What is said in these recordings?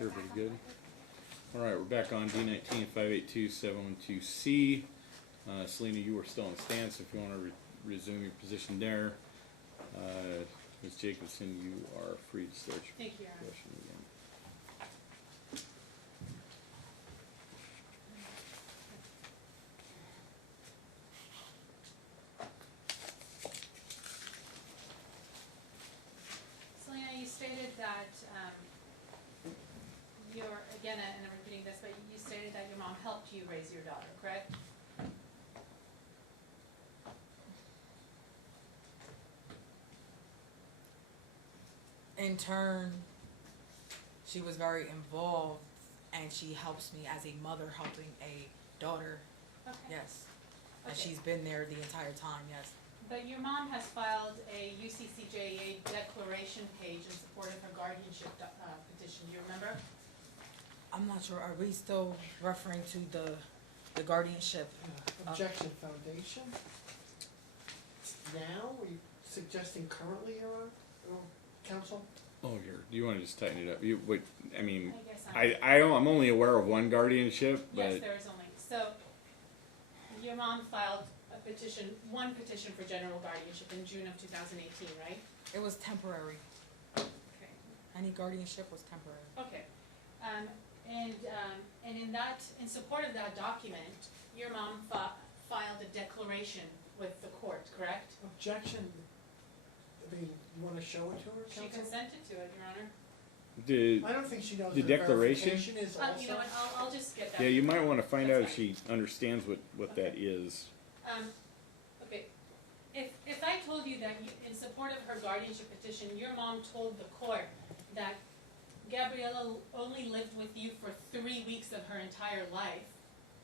Everybody good? All right, we're back on D19 582-712C. Selena, you are still in stance. If you want to resume your position there. Ms. Jacobson, you are free to start your Thank you, Your Honor. question again. Selena, you stated that you're, again, and I'm repeating this, but you stated that your mom helped you raise your daughter, correct? In turn, she was very involved, and she helps me as a mother helping a daughter. Okay. Yes, and Okay. she's been there the entire time. Yes. But your mom has filed a UCCJA declaration page in support of her guardianship petition. Do you remember? I'm not sure. Are we still referring to the guardianship? Objection foundation? Now, are you suggesting currently, Your Honor, counsel? Oh, here. Do you want to just tighten it up? I mean, I guess I'm only aware of one guardianship, but Yes, there is only. So, your mom filed one petition for general guardianship in June of 2018, right? It was temporary. Okay. Any guardianship was temporary. Okay. And in support of that document, your mom filed a declaration with the court, correct? Objection, I mean, you wanna show it to her, She counsel? consented to it, Your Honor. I don't think she knows the what declaration? verification is also. You know what, I'll just get that. yeah, you might want to find That's out if she understands what that is. Okay, if I told you that in support of her guardianship petition, your mom told the court that Gabriella only lived with you for 3 weeks of her entire life,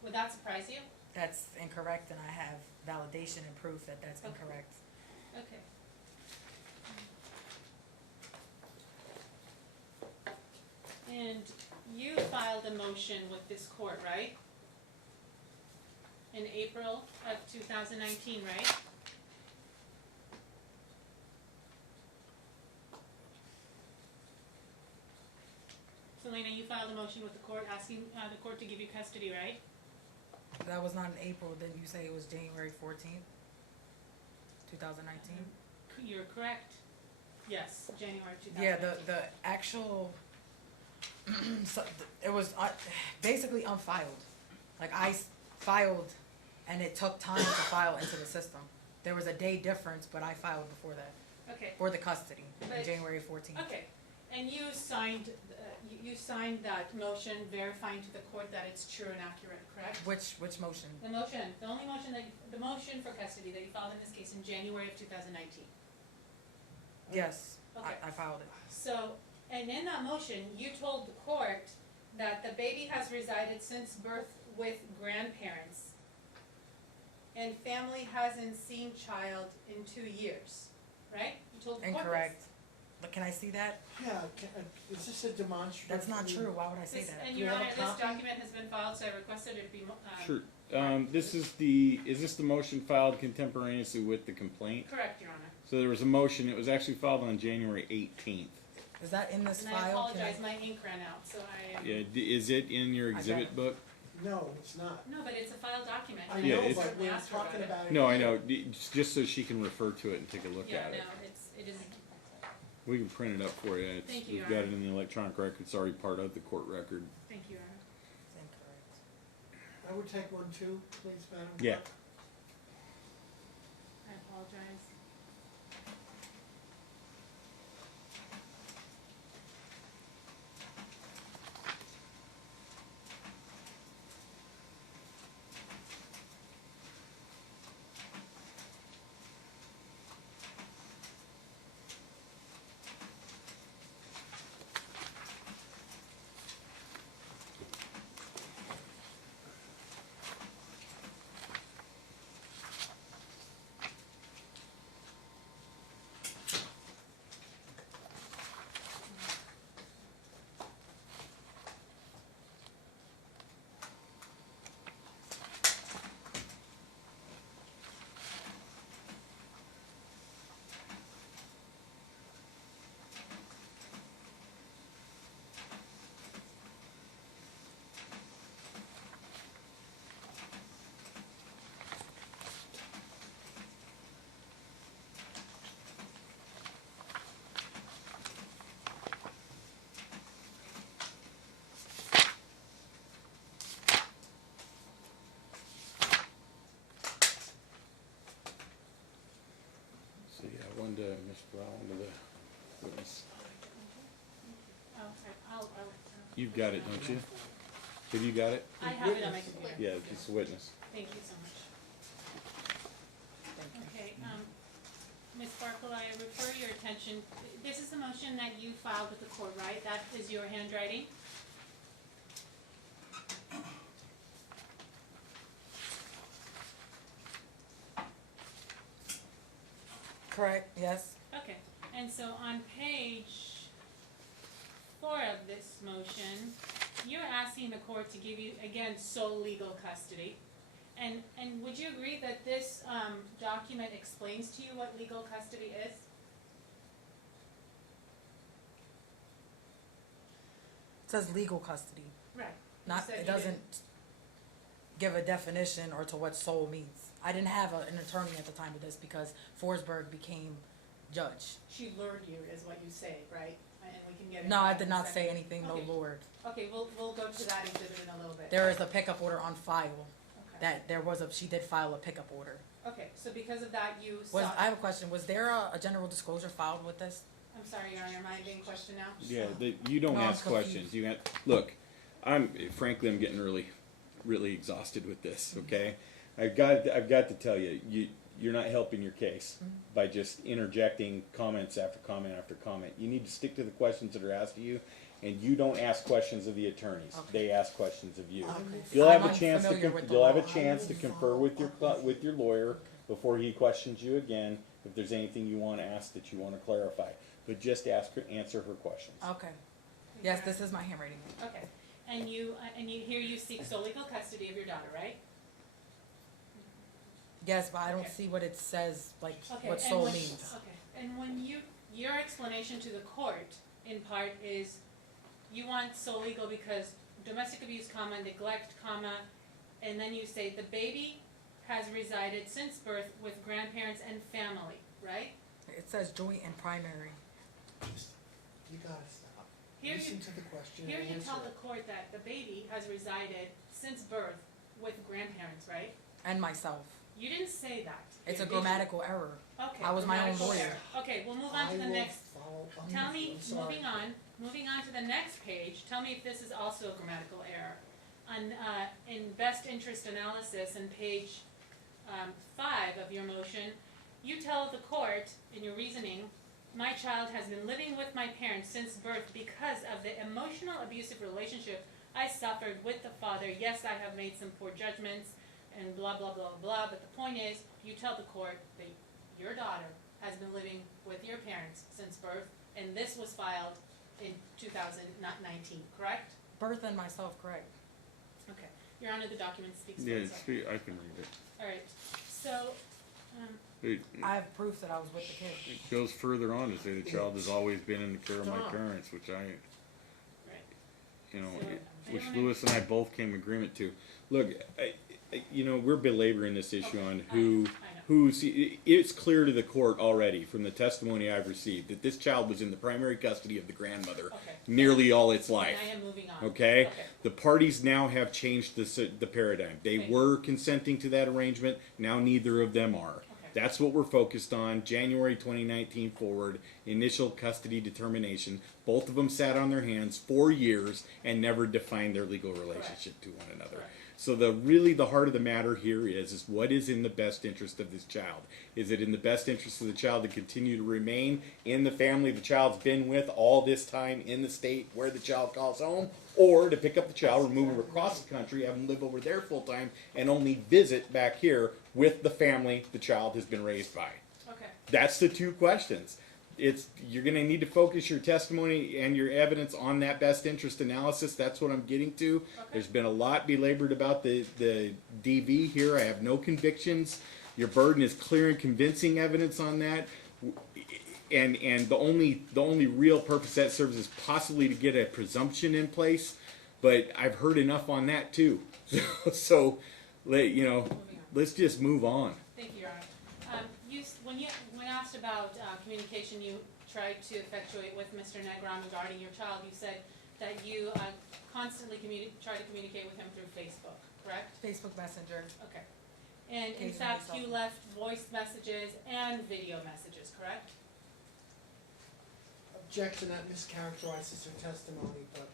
would that surprise you? That's incorrect, and I have validation and proof that that's Okay. incorrect. Okay. And you filed a motion with this court, right? In April of 2019, right? Selena, you filed a motion with the court asking the court to give you custody, right? That was not in April. Didn't you say it was January 14th, 2019? You're correct. Yes, January 2019. Yeah, the actual, it was basically unfiled. Like filed, and it took time to file into the system. There was a day difference, but I filed before that Okay. for the custody But- on January 14th. Okay, and you signed that motion verifying to the court that it's true and accurate, correct? Which motion? The motion, the motion for custody that you filed in this case in January of 2019. Yes, Okay. I filed it. So, and in that motion, you told the court that the baby has resided since birth with grandparents and family hasn't seen child in 2 years, right? You told the court this. Incorrect. But can I see that? Yeah, is this a demonstrative? That's not true. Why would I say This, that? and Do you Your have a Honor, this copy? document has been filed, so I requested it be, Sure. Is this the motion filed contemporaneously with the complaint? correct, Your Honor. So there was a motion. It was actually filed on January 18th. Is that in this And I file? Can apologize, my ink ran out, so I, Yeah. Is it in your I got exhibit it. book? No, it's not. no, but it's a filed document. I and Yeah, know, will it's- but certainly we're ask her talking it. about it. No, I here. know. Just so she can refer to it and take a look Yeah, at no, it. it is, We can print it up for you. Thank you, We've Your got Honor. it in the electronic record. It's already part of the court record. thank you, Your Honor. It's incorrect. I would take one too, please, Madam. Yeah. Clerk. I apologize. You've got it, don't you? Have you got it? I have it on my computer. Yeah, just a witness. Thank you so much. Thank you. Okay, Ms. Barkalow, I refer your attention, this is the motion that you filed with the court, right? That is your handwriting? Correct, yes. Okay, and so on page 4 of this motion, you're asking the court to give you, again, sole legal custody. And would you agree that this document explains to you what legal custody is? It says legal custody, Right. not, said it you doesn't give a definition or to what sole means. I didn't have an attorney at the time of this because Forsberg became judge. She lured you, is what you say, right? And we can get into No, I that did in a not say second. anything, no Okay. lord. Okay, we'll go to that exhibit in a little bit. There is a pickup order on file, Okay. that there was she did file a pickup order. Okay, so because of that, you Was, sought, I have a question, was there a general disclosure filed with this? I'm sorry, Your Honor, am I being questioned now? Yeah, you don't No, I'm ask questions. confused. You got, look, frankly, I'm getting really exhausted with this, okay? I've got to tell you, you're not helping your case by just interjecting comments after comment after comment. You need to stick to the questions that are asked of you, and you don't ask questions of the attorneys. Okay. They ask questions of you. Okay. You'll have I'm a chance to unfamiliar with the you'll have a law. chance to confer with your lawyer before he questions you again. If there's anything you want to ask that you want to clarify, but just answer her questions. Okay, yes, this is my handwriting. Okay, and here you seek sole legal custody of your daughter, right? Yes, but I don't Okay. see what it says, like, Okay, what and sole when- means. Okay, and when your explanation to the court, in part, is you want sole legal because domestic abuse, comma, neglect, comma, and then you say the baby has resided since birth with grandparents and family, right? It says joint and primary. You gotta stop. Here Listen you, to the question here and you answer tell the it. court that the baby has resided since birth with grandparents, right? And myself. You didn't say that. It's a Did you? grammatical error. Okay. I was my own grammatical lawyer. error. Okay, we'll move on to the I will next. follow up Tell with you. me, I'm sorry. moving on to the next page, tell me if this is also a grammatical error. On, in best interest analysis in page 5 of your motion, you tell the court, in your reasoning, my child has been living with my parents since birth because of the emotional abusive relationship I suffered with the father. Yes, I have made some poor judgments and blah, blah, blah, blah, but the point is, you tell the court that your daughter has been living with your parents since birth, and this was filed in 2019, correct? Birth and myself, correct. Okay. Your Honor, the document speaks for Yeah, itself. I can read it. All right. So, It, I have proof that I was with the kid. it goes further on to say the child has always been in the care of my Stop. parents, which right. you know, So, which I wanna- Lewis and I both came to agreement to. Look, we're belaboring this issue on who, I know. it's clear to the court already from the testimony I've received that this child was in the primary custody of the grandmother Okay. nearly all its life. And I am moving on. Okay? The parties now have changed the paradigm. They Thank you. were consenting to that arrangement. Now neither of them are. Okay. That's what we're focused on. January 2019 forward, initial custody determination. Both of them sat on their hands 4 years and never defined their legal relationship to one another. Correct. So the heart of the matter here is what is in the best interest of this child? Is it in the best interest of the child to continue to remain in the family the child's been with all this time in the state where the child calls home, or to pick up the child, remove them across the country, have them live over there full time, and only visit back here with the family the child has been raised by? Okay. That's the two questions. You're going to need to focus your testimony and your evidence on that best interest analysis. That's what I'm getting to. Okay. There's been a lot belabored about the DV here. I have no convictions. Your burden is clear and convincing evidence on that. And the only real purpose that serves is possibly to get a presumption in place. But I've heard enough on that too. So Moving on. let's just move on. Thank you, Your Honor. When asked about communication you tried to effectuate with Mr. Negron regarding your child, you said that you constantly try to communicate with him through Facebook, correct? Facebook Messenger. Okay. And in Occasionally fact, so. you left voice messages and video messages, correct? Objection, that mischaracterizes her testimony, but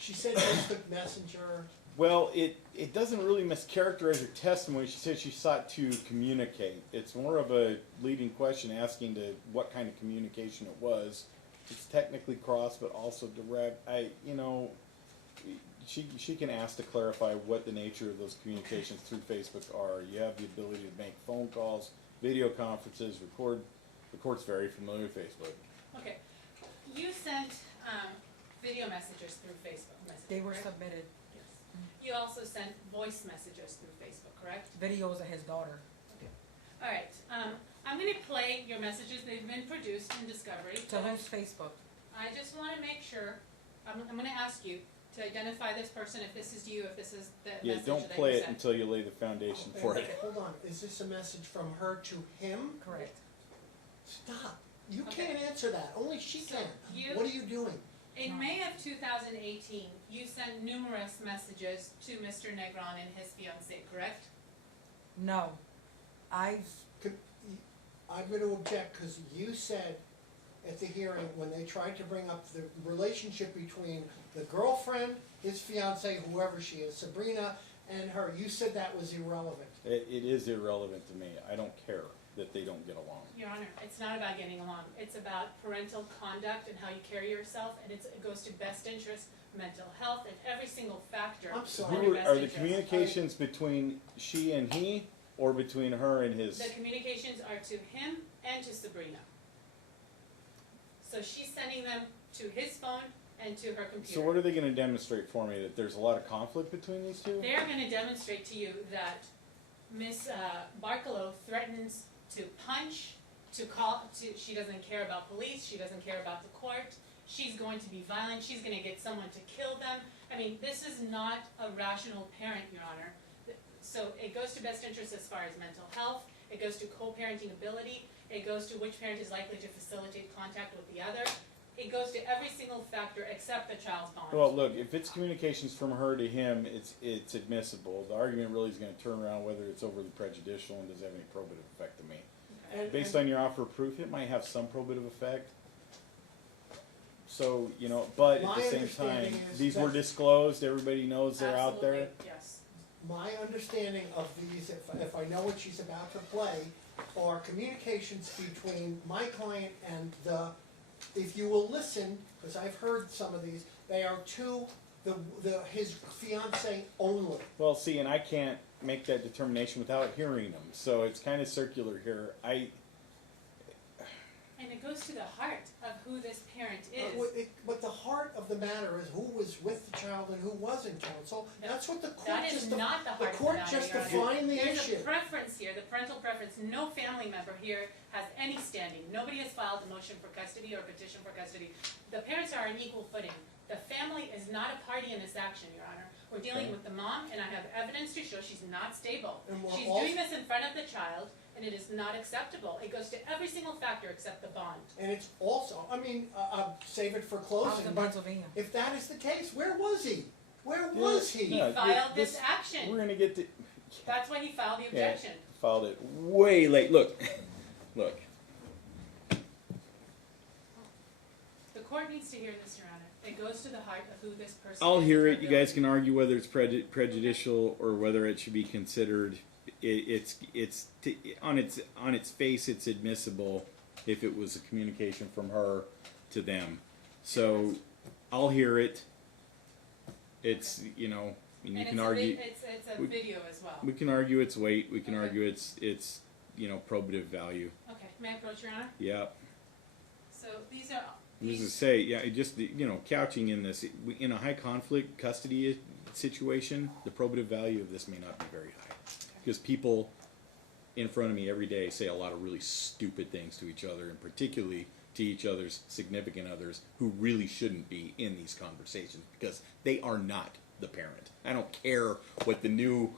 She said Facebook Messenger. Well, it doesn't really mischaracterize her testimony. She said she sought to communicate. It's more of a leading question asking to what kind of communication it was. It's technically cross, but also direct. She can ask to clarify what the nature of those communications through Facebook are. You have the ability to make phone calls, video conferences, record. The court's very familiar with Facebook. Okay, you sent, video messages through Facebook Messenger, They were correct? submitted, Yes. You also sent voice messages through Facebook, correct? videos of his daughter. Alright, I'm gonna play your messages, they've been produced in Discovery. To whose Facebook? I just wanna make sure, I'm gonna ask you to identify this person, if this is you, if this is the Yeah, message don't that play you it sent. until you lay the foundation for it. Hold on, is this a message from her to him? Correct. Stop. You Okay. can't answer that. Only she So can. you- What are you doing? In May of 2018, you sent numerous messages to Mr. Negron and his fiancée, correct? No, I'm going to object because you said at the hearing when they tried to bring up the relationship between the girlfriend, his fiancée, whoever she is, Sabrina, and her, you said that was irrelevant. It is irrelevant to me. I don't care that they don't get along. Your Honor, it's not about getting along. It's about parental conduct and how you carry yourself, and it goes to best interest, mental health, and every single factor. I'm sorry. under best Are the interest. communications between she and he, or between her and his? The communications are to him and to Sabrina. So she's sending them to his phone and to her computer. So what are they going to demonstrate for me? That there's a lot of conflict between these two? They're going to demonstrate to you that Miss Barkalow threatens to punch, she doesn't care about police, she doesn't care about the court, she's going to be violent, she's going to get someone to kill them. I mean, this is not a rational parent, Your Honor. So it goes to best interest as far as mental health, it goes to co-parenting ability, it goes to which parent is likely to facilitate contact with the other. It goes to every single factor except the child's bond. Well, look, if it's communications from her to him, it's admissible. The argument really is going to turn around whether it's overly prejudicial and does it have any probative effect to me. And- Based on your offer of proof, it might have some probative effect. So, but at My the same understanding time, is these that- were disclosed, everybody knows they're out there. Absolutely, yes. My understanding of these, if I know what she's about to play, are communications between my client and if you will listen, because I've heard some of these, they are to his fiancée only. Well, see, and I can't make that determination without hearing them, so it's kind of circular here. And it goes to the heart of who this parent is. But the heart of the matter is who was with the child and who was in counsel. That's what the court That is just not the heart of the court matter, just Your Honor. defined the There's issue. a preference here, the parental preference. No family member here has any standing. Nobody has filed a motion for custody or petition for custody. The parents are on equal footing. The family is not a party in this action, Your Honor. We're dealing Okay. with the mom, and I have evidence to show she's not stable. And we're She's also- doing this in front of the child, and it is not acceptable. It goes to every single factor except the bond. And it's also, I'll save it for I was closing, in but Pennsylvania. if that is the case, where was he? Where was he? He Yeah, filed this We're action. going to get to... That's why he filed the Yeah, objection. filed it way late. Look, The court needs to hear this, Your Honor. It goes to the heart of who this person is. I'll hear and it. her You guys ability. can argue whether it's prejudicial or whether it should be considered. On its face, it's admissible if it was a communication from her to them. So I'll hear it. It's and you And can it's argue. it's a we- video as well. We can argue its weight. We can Okay. argue its probative value. Okay, may I approach, Your Honor? Yeah. So these are, As I say, yeah, it just couching in this in a high conflict custody situation, the probative value of this may not be very high because people in front of me every day say a lot of really stupid things to each other, and particularly to each other's significant others who really shouldn't be in these conversations because they are not the parent. I don't care what the new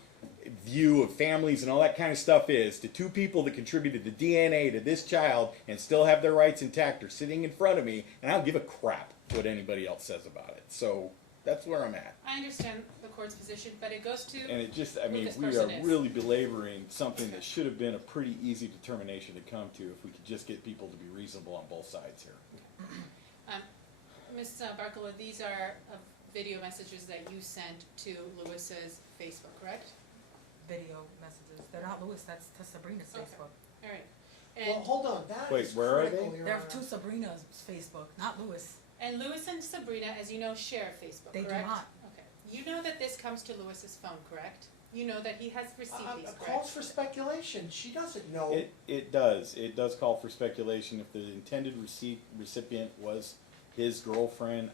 view of families and all that kind of stuff is. The two people that contributed the DNA to this child and still have their rights intact are sitting in front of me, and I don't give a crap what anybody else says about it. So that's where I'm at. I understand the court's position, but it goes to, And it just, this we are person is. really belaboring something that should have been a pretty easy determination to come to if we could just get people to be reasonable on both sides here. Ms. Barkalow, these are video messages that you sent to Lewis's Facebook, correct? Video messages. They're not Lewis, that's to Sabrina's Okay. Facebook. Alright. Well, And, hold on, that Wait, is where are critical, they? Your They're Honor. to Sabrina's Facebook, not Lewis. and Lewis and Sabrina, as you know, share Facebook, They correct? do not. Okay. You know that this comes to Lewis's phone, correct? You know that he has received these, correct? Calls for speculation, she doesn't know. It does call for speculation. If the intended recipient was his girlfriend,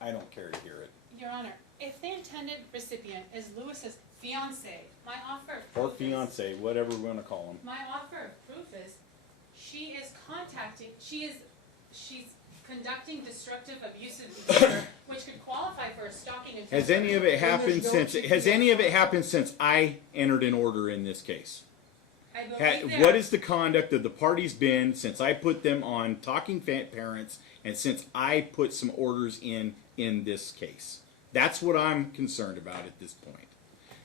I don't care to hear it. Your Honor, if the intended recipient is Lewis's fiance, my offer of Or proof is- fiance, whatever we wanna call him. My offer of proof is, she's conducting destructive, abusive behavior, which could qualify for a stalking and. Has any of it And happened there's no since, has GPS any of it on it. happened since I entered an order in this case? I believe there. What is the conduct of the parties been since I put them on talking parents and since I put some orders in this case? That's what I'm concerned about at this point.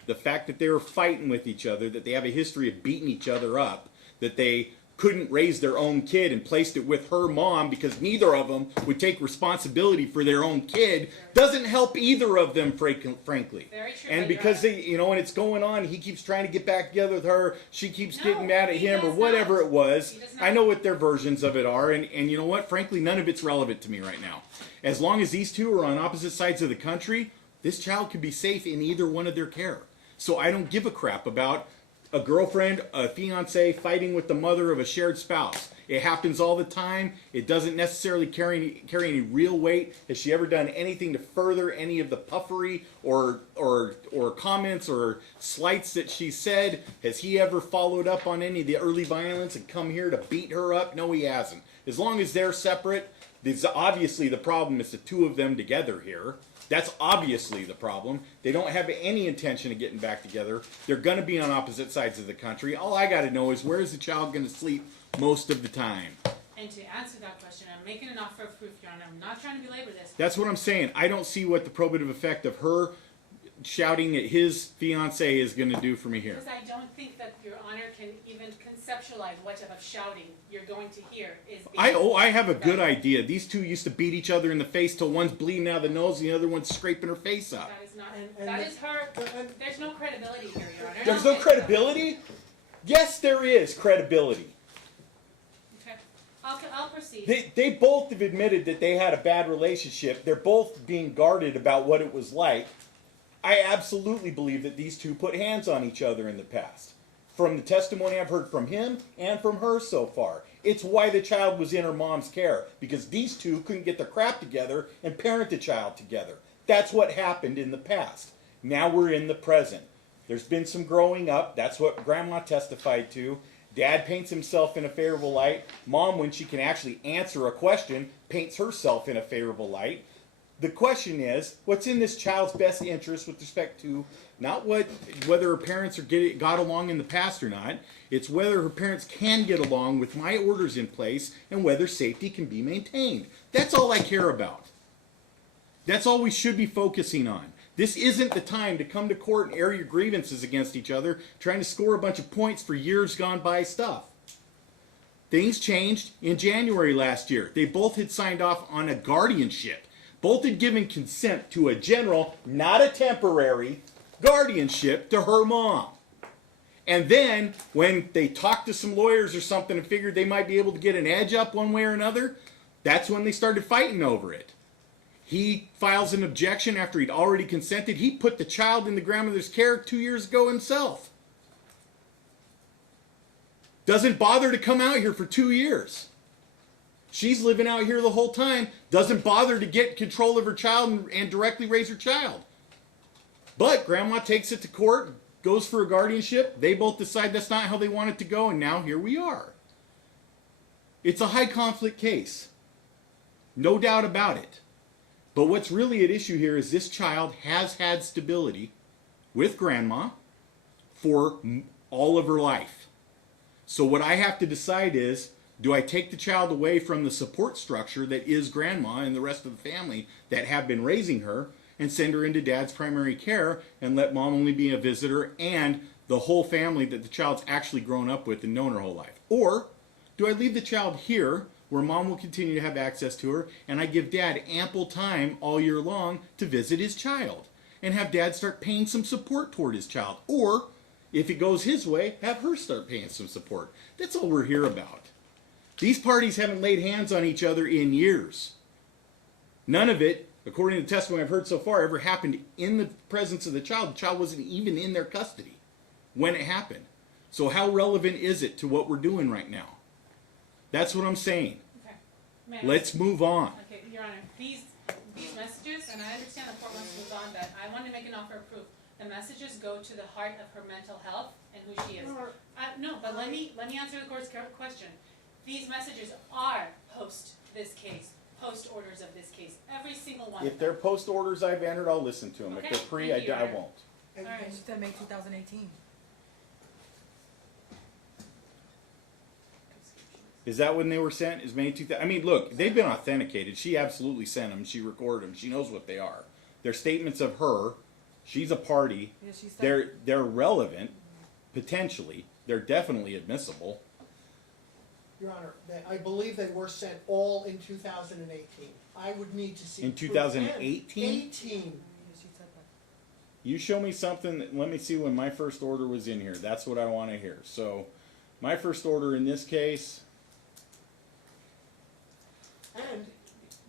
The fact that they were fighting with each other, that they have a history of beating each other up, that they couldn't raise their own kid and placed it with her mom because neither of them would take responsibility for their own kid, doesn't help either of them, frankly. Very true, And but because you're they, and it's going on, he keeps trying to get back together with her, she keeps No, getting mad at he him or does whatever not. it was. He does I not. know what their versions of it are, and you know what? Frankly, none of it's relevant to me right now. As long as these two are on opposite sides of the country, this child could be safe in either one of their care. So I don't give a crap about a girlfriend, a fiance fighting with the mother of a shared spouse. It happens all the time. It doesn't necessarily carry any real weight. Has she ever done anything to further any of the puffery or comments or slights that she said? Has he ever followed up on any of the early violence and come here to beat her up? No, he hasn't. As long as they're separate, obviously the problem is the two of them together here. That's obviously the problem. They don't have any intention of getting back together. They're going to be on opposite sides of the country. All I got to know is where is the child going to sleep most of the time? And to answer that question, I'm making an offer of proof, Your Honor. I'm not trying to belabor this. That's what I'm saying. I don't see what the probative effect of her shouting at his fiance is going to do for me here. Because I don't think that Your Honor can even conceptualize what type of shouting you're going to hear is being. I have a good idea. These two used to beat each other in the face till one's bleeding out of the nose and the other one's scraping her face up. That is not, And that the- is her, and- there's no credibility here, Your Honor. There's no credibility? Yes, there is credibility. Okay, I'll proceed. They both have admitted that they had a bad relationship. They're both being guarded about what it was like. I absolutely believe that these two put hands on each other in the past. From the testimony I've heard from him and from her so far. It's why the child was in her mom's care. Because these two couldn't get their crap together and parent the child together. That's what happened in the past. Now we're in the present. There's been some growing up. That's what Grandma testified to. Dad paints himself in a favorable light. Mom, when she can actually answer a question, paints herself in a favorable light. The question is, what's in this child's best interest with respect to not whether her parents got along in the past or not. It's whether her parents can get along with my orders in place and whether safety can be maintained. That's all I care about. That's all we should be focusing on. This isn't the time to come to court and air your grievances against each other, trying to score a bunch of points for years gone by stuff. Things changed in January last year. They both had signed off on a guardianship. Both had given consent to a general, not a temporary, guardianship to her mom. And then, when they talked to some lawyers or something and figured they might be able to get an edge up one way or another, that's when they started fighting over it. He files an objection after he'd already consented. He put the child in the grandmother's care 2 years ago himself. Doesn't bother to come out here for 2 years. She's living out here the whole time. Doesn't bother to get control of her child and directly raise her child. But grandma takes it to court, goes for a guardianship. They both decide that's not how they want it to go, and now here we are. It's a high conflict case. No doubt about it. But what's really at issue here is this child has had stability with grandma for all of her life. So what I have to decide is, do I take the child away from the support structure that is grandma and the rest of the family that have been raising her and send her into dad's primary care and let mom only be a visitor and the whole family that the child's actually grown up with and known her whole life? Or do I leave the child here where mom will continue to have access to her, and I give dad ample time all year long to visit his child, and have dad start paying some support toward his child. Or, if it goes his way, have her start paying some support. That's all we're here about. These parties haven't laid hands on each other in years. None of it, according to the testimony I've heard so far, ever happened in the presence of the child. The child wasn't even in their custody when it happened. So how relevant is it to what we're doing right now? That's what I'm saying. Okay. May I Let's move on. Okay, Your Honor, these messages, and I understand the court wants to move on, but I want to make an offer of proof. The messages go to the heart of her mental health and who she is. No, but let me answer the court's question. These messages are post this case, post orders of this case, every single one. If they're post orders I've entered, I'll listen to them. Okay, If they're pre, thank you, I Your Honor. won't. And- Alright. She said May 2018. Is that when they were sent? Is May 2000? I mean, look, they've been authenticated. She absolutely sent them. She recorded them. She knows what they are. They're statements of her. She's a party. Yeah, she said. They're relevant, potentially. They're definitely admissible. Your Honor, I believe they were sent all in 2018. I would need to see. In proof. 2018? 18. Yeah, she said that. You show me something. Let me see when my first order was in here. That's what I want to hear. So, my first order in this case. And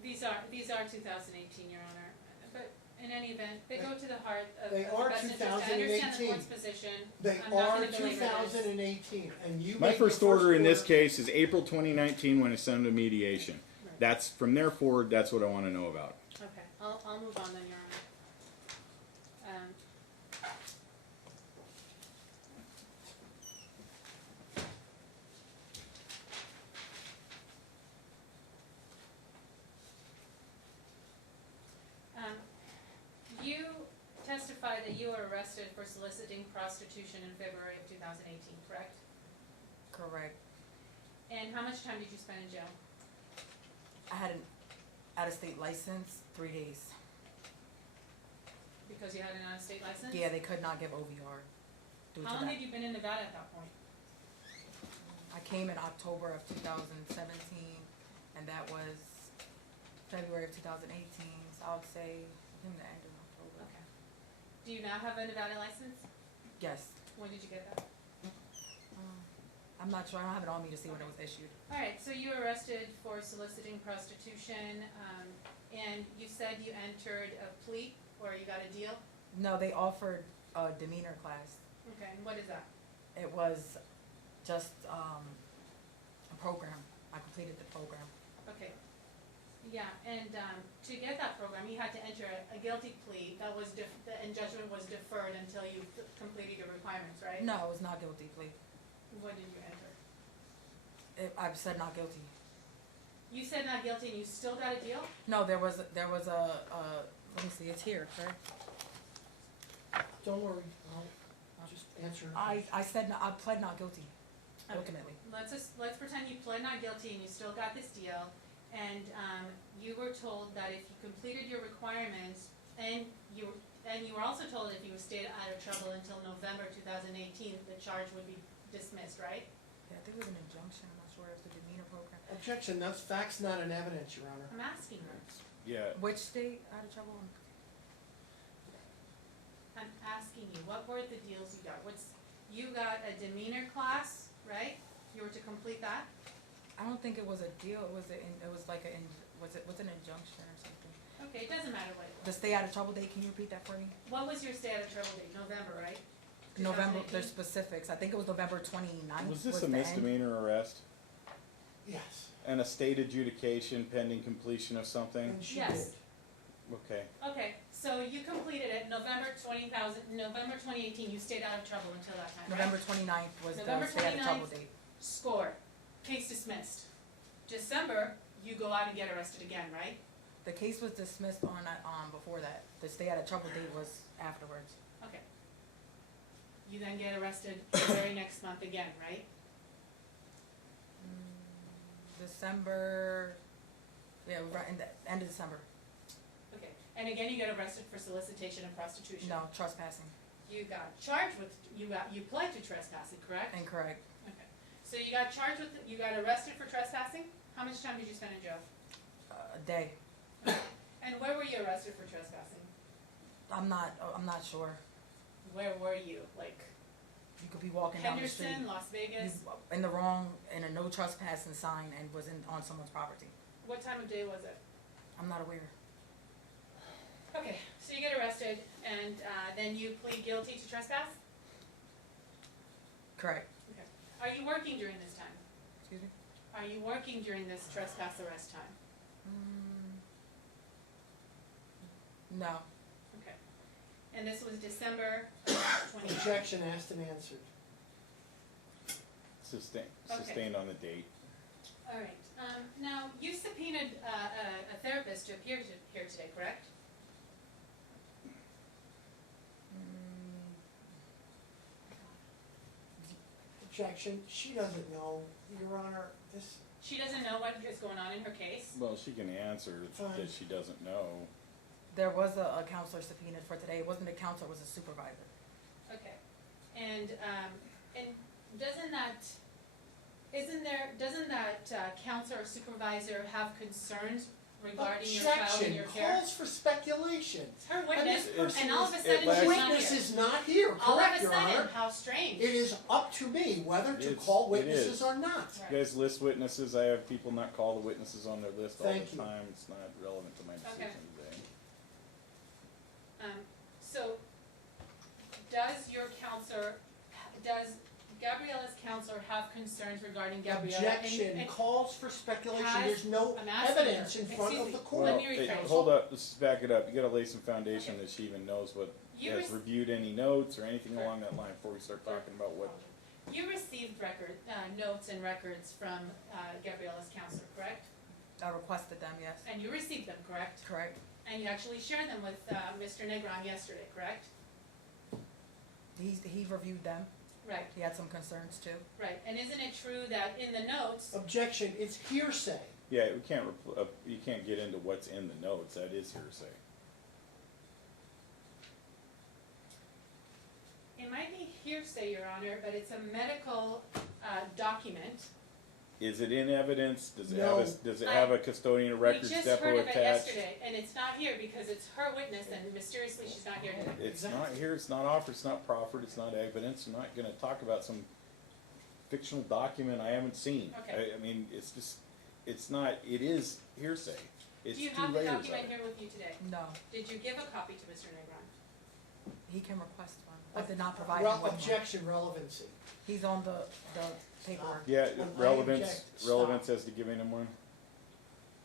These are 2018, Your Honor. But in any event, they go to the heart of They the are best interest. I understand the 2018. court's position. they I'm not are gonna belabor this. 2018, and you. My made your first order in this order- case is April 2019 when I sent them to mediation. Right. That's from there forward. That's what I want to know about. Okay, I'll move on then, Your Honor. You testified that you were arrested for soliciting prostitution in February of 2018, correct? Correct. And how much time did you spend in jail? I had an out-of-state license, 3 days. Because you had an out-of-state license? Yeah, they could not give OVR due to How long that. had you been in Nevada at that point? I came in October of 2017, and that was February of 2018. So I would say in the end of October. Okay. Do you now have a Nevada license? Yes. When did you get that? I'm not sure. I don't have it on me to see when it was issued. Alright, so you were arrested for soliciting prostitution, and you said you entered a plea, or you got a deal? No, they offered a demeanor class. Okay, and what is that? It was just a program. I completed the program. Okay. Yeah, and to get that program, you had to enter a guilty plea that was and judgment was deferred until you completed your requirements, right? No, it was not guilty plea. What did you enter? I said not guilty. You said not guilty and you still got a deal? No, there was a let me see, it's here, correct? Don't worry, I'll just answer. I said I pled not guilty, Okay. ultimately. Let's pretend you pled not guilty and you still got this deal, and you were told that if you completed your requirements, and you were also told if you stayed out of trouble until November 2018, the charge would be dismissed, right? Yeah, I think it was an injunction. I'm not sure if the demeanor program. Objection, that's facts, not an evidence, Your Honor. I'm asking her. Yeah. Which state out of trouble? I'm asking you, what were the deals you got? You got a demeanor class, right? You were to complete that? I don't think it was a deal. It was like what's an injunction or something? Okay, it doesn't matter what it The was. stay out of trouble date. Can you repeat that for me? What was your stay out of trouble date? November, right? November. 2018? There's specifics. I think it was November 29th. Was this a the end. misdemeanor arrest? Yes, And a state adjudication pending completion of something? and she Yes. did. Okay. Okay, so you completed it November 2018, you stayed out of trouble until that time, right? November 29th was November the stay out of trouble 29th. date. Score, case dismissed. December, you go out and get arrested again, right? The case was dismissed on before that. The stay out of trouble date was afterwards. Okay. You then get arrested the very next month again, right? December. Yeah, right in the end of December. Okay, and again, you get arrested for solicitation and prostitution. No, trespassing. You got charged with, you pled to trespassing, correct? Incorrect. Okay, so you got arrested for trespassing, How much time did you spend in jail? A day. And where were you arrested for trespassing? I'm not sure. Where were you? Like You could be walking down the street. Henderson, Las Vegas? In a no trespassing sign and was on someone's property. What time of day was it? I'm not aware. Okay, so you get arrested and then you plead guilty to trespass? Correct. Okay. Are you working during this time? Excuse me? Are you working during this trespass arrest time? No. Okay. And this was December 20. Objection asked and answered. Sustained on the date. All right. Now, you subpoenaed a therapist to appear here today, correct? Objection, she doesn't know, Your Honor, this, She doesn't know what is going on in her case. Well, she can answer Fine. that she doesn't know. There was a counselor subpoenaed for today. It wasn't a counselor, it was a supervisor. Okay. And doesn't that counselor or supervisor have concerns regarding your child and objection your care? calls for speculation. It's her witness, this person and all of a is- sudden it she's lacks- not Witness here. is not here, All of correct, a Your sudden, Honor. how strange. It is up to me whether to It's- call it witnesses is. or not. Right. You guys list witnesses, I have people not call the witnesses on their list all Thank the you. time, it's not relevant to my decision today. So, does Gabriella's counselor have concerns regarding Gabriella? Objection And calls for speculation, has- there's no I'm asking evidence her. in front Excuse of the me. court. Let me Hey, rephrase. hold up, let's back it up, you gotta lay some foundation Okay. that she even knows what, You has rec- reviewed any notes or anything Sure. along that line before we start talking about what. You received notes and records from Gabriella's counselor, correct? I requested them, yes. And you received them, correct? Correct. And you actually shared them with Mr. Negron yesterday, correct? He reviewed them. Right, He had some concerns too. right. And isn't it true that in the notes, Objection, it's hearsay. Yeah, we can't, you can't get into what's in the notes, that is hearsay. it might be hearsay, Your Honor, but it's a medical document. Is it in evidence, does it No. have a custodian of records We just depot heard of it attached? yesterday, and it's not here because it's her witness, and mysteriously she's not here today. It's not here, it's not offered, it's not proffered, it's not evidence, I'm not gonna talk about some fictional document I haven't seen. Okay. I mean, it's just, it's not, it is hearsay, it's Do you two have the layers of document it. here with you today? No. Did you give a copy to Mr. Negron? He can request one. I did not provide him Well, with one. objection, relevancy. He's on the paperwork. Yeah, I relevance, object. Stop. relevance as to giving him one,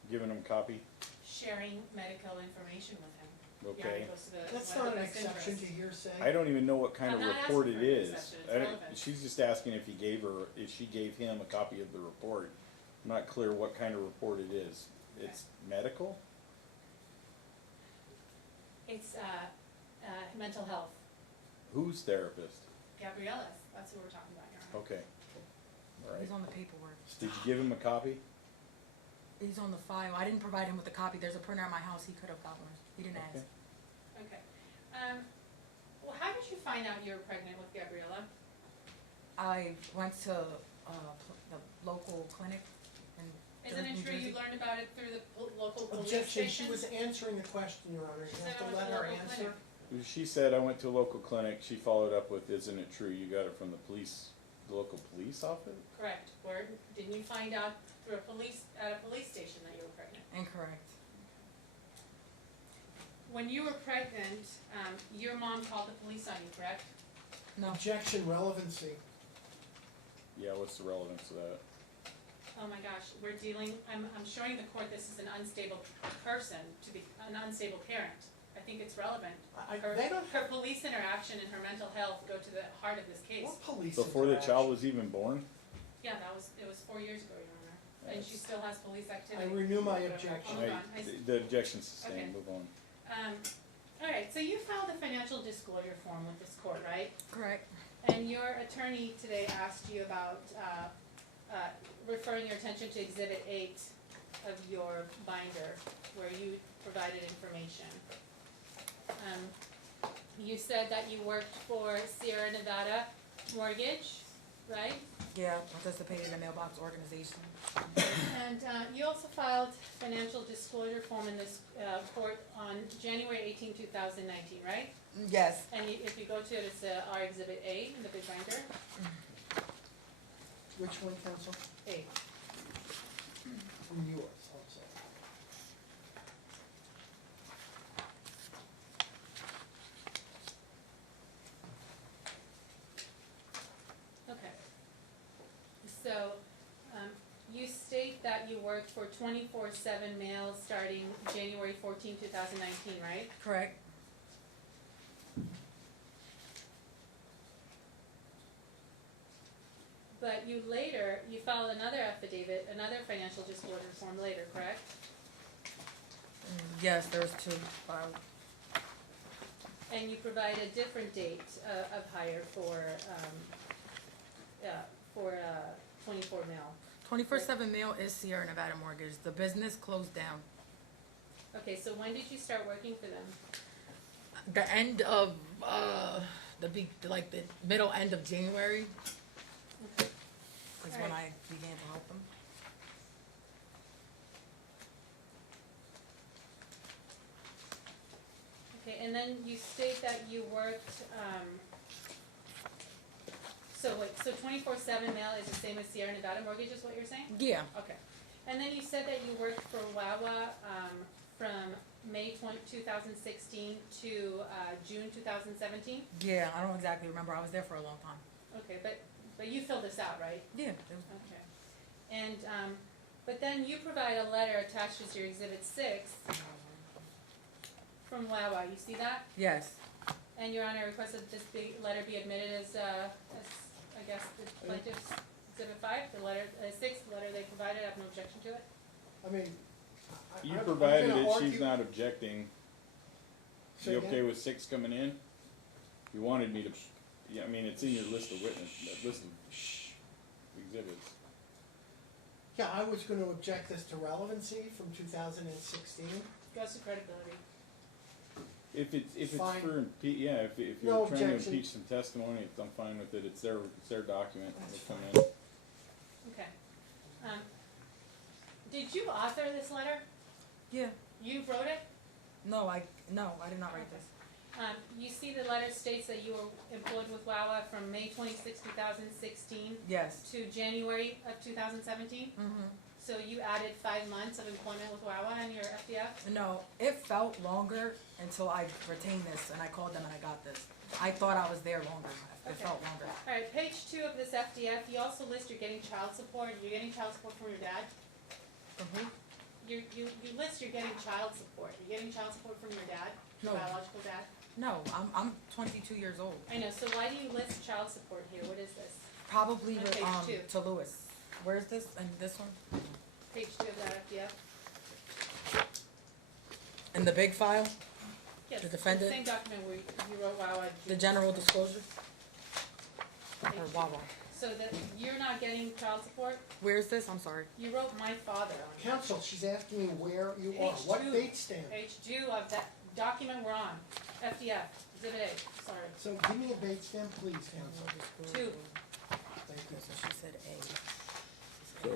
giving him a copy, Sharing medical information with him. Yeah, okay? it goes to the, That's one not of the an best exception to interests. hearsay. I don't even know what kind of I'm not report asking it for an is. exception, it's I don't- relevant. She's just asking if she gave him a copy of the report. I'm not clear what kind of report it is. It's medical? It's mental health. Whose therapist? Gabriella's, that's who we're talking about, Your Honor. Okay. All right. He's on the paperwork. Did you give him a copy? He's on the file. I didn't provide him with a copy. There's a printer at my house. He could have got one. He didn't Okay. ask. Okay. Well, how did you find out you were pregnant with Gabriella? I went to the local clinic in Isn't New it true you Jersey. learned about it through the local police Objection, station? she was answering the question, Your Honor, you She have said to I let went to her local answer. clinic. She said, I went to a local clinic. She followed up with, isn't it true you got it from the local police office? Correct. Or didn't you find out through at a police station that you were pregnant? Incorrect. When you were pregnant, your mom called the police on you, correct? No. Objection, relevancy. Yeah, what's the relevance of that? Oh my gosh, I'm showing the court this is an unstable person, an unstable parent. I think it's relevant. They don't Her police interaction and her mental health go to the heart of this case. What police Before the child interaction? was even born? Yeah, it was 4 years ago, Your Honor. And she still has police I activity. renew my Whatever. objection. Hold on. The objection's sustained, Okay. move on. All right, so you filed a financial disclosure form with this court, right? Correct. And your attorney today asked you about referring your attention to Exhibit 8 of your binder, where you provided information. You said that you worked for Sierra Nevada Mortgage, right? Yeah, participated in a mailbox organization. And you also filed financial disclosure form in this court on January 18, 2019, right? Yes. And if you go to it, it's our Exhibit A in the big binder. Which one, counsel? A. From yours, also. Okay. So, you state that you worked for 24/7 Mail starting January 14, 2019, right? Correct. But you later, you filed another affidavit, another financial disclosure form later, correct? Yes, there was two filed. And you provide a different date of hire for 24 Mail. 24/7 mail is Sierra Nevada Mortgage. The business closed down. Okay, so when did you start working for them? The end of the middle end of January Okay. is when I began to help them. Okay, and then you state that you worked, so 24/7 Mail is the same as Sierra Nevada Mortgage is what you're saying? Yeah. Okay. And then you said that you worked for Wawa, from May 2016 to, June 2017? Yeah, I don't exactly remember. I was there for a long time. Okay, but you filled this out, right? Yeah. Okay. And, but then you provide a letter attached as your Exhibit 6 from Wawa, you see that? Yes. And Your Honor, request that this letter be admitted as, I guess, the plaintiff's Exhibit 5, the letter, 6, the letter they provided, I have no objection to it. I mean, You I'm provided gonna it, argue- she's not objecting. Say You again? okay with 6 coming in? You wanted me to, yeah, I mean, it's in your list of list of exhibits. Yeah, I was gonna object this to relevancy from 2016. Goes to credibility. If it's Fine. for, yeah, if No you're trying to objection. impeach some testimony, I'm fine with it, it's their document, it'll come in. Okay. Did you author this letter? Yeah. You wrote it? No, I did not write this. You see the letter states that you were employed with Wawa from May 26, 2016 Yes. to January of 2017? Mhm. So you added 5 months of employment with Wawa in your FDF? No, it felt longer until I retained this and I called them and I got this. I thought I was there longer. It Okay. felt longer. Alright, page 2 of this FDF, you also list you're getting child support. You're getting child support from your dad? Mhm. You list you're getting child support. You're getting child support from your dad? Your No. biological dad? No, I'm 22 years old. I know, so why do you list child support here? What is this? Probably On with, page 2. to Lewis. Where's this? And this one? Page 2 of that FDF? In the big file? Yes, The defendant? same document where you wrote Wawa. The general disclosure? Page Or 2. Wawa? So that you're not getting child support? Where's this? I'm sorry. You wrote my father on it. Counsel, she's asking me where you are, Page what 2. date stamp? Page 2 of that document we're on, FDF, Exhibit A, sorry. So give me a date stamp, please, counsel. 2. Thank you. So she said A. So,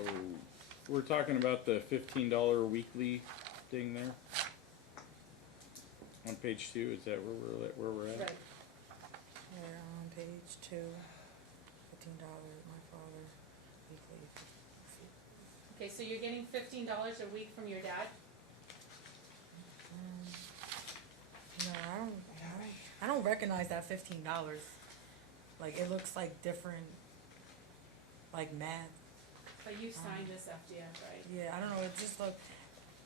we're talking about the $15 weekly thing there? On page 2, is that where we're at? Right. Yeah, on page 2. $15, my father, weekly. Okay, so you're getting $15 a week from your dad? No, I don't recognize that $15. Like, it looks like different, like math. But you signed this FDF, right? Yeah, I don't know, it just look,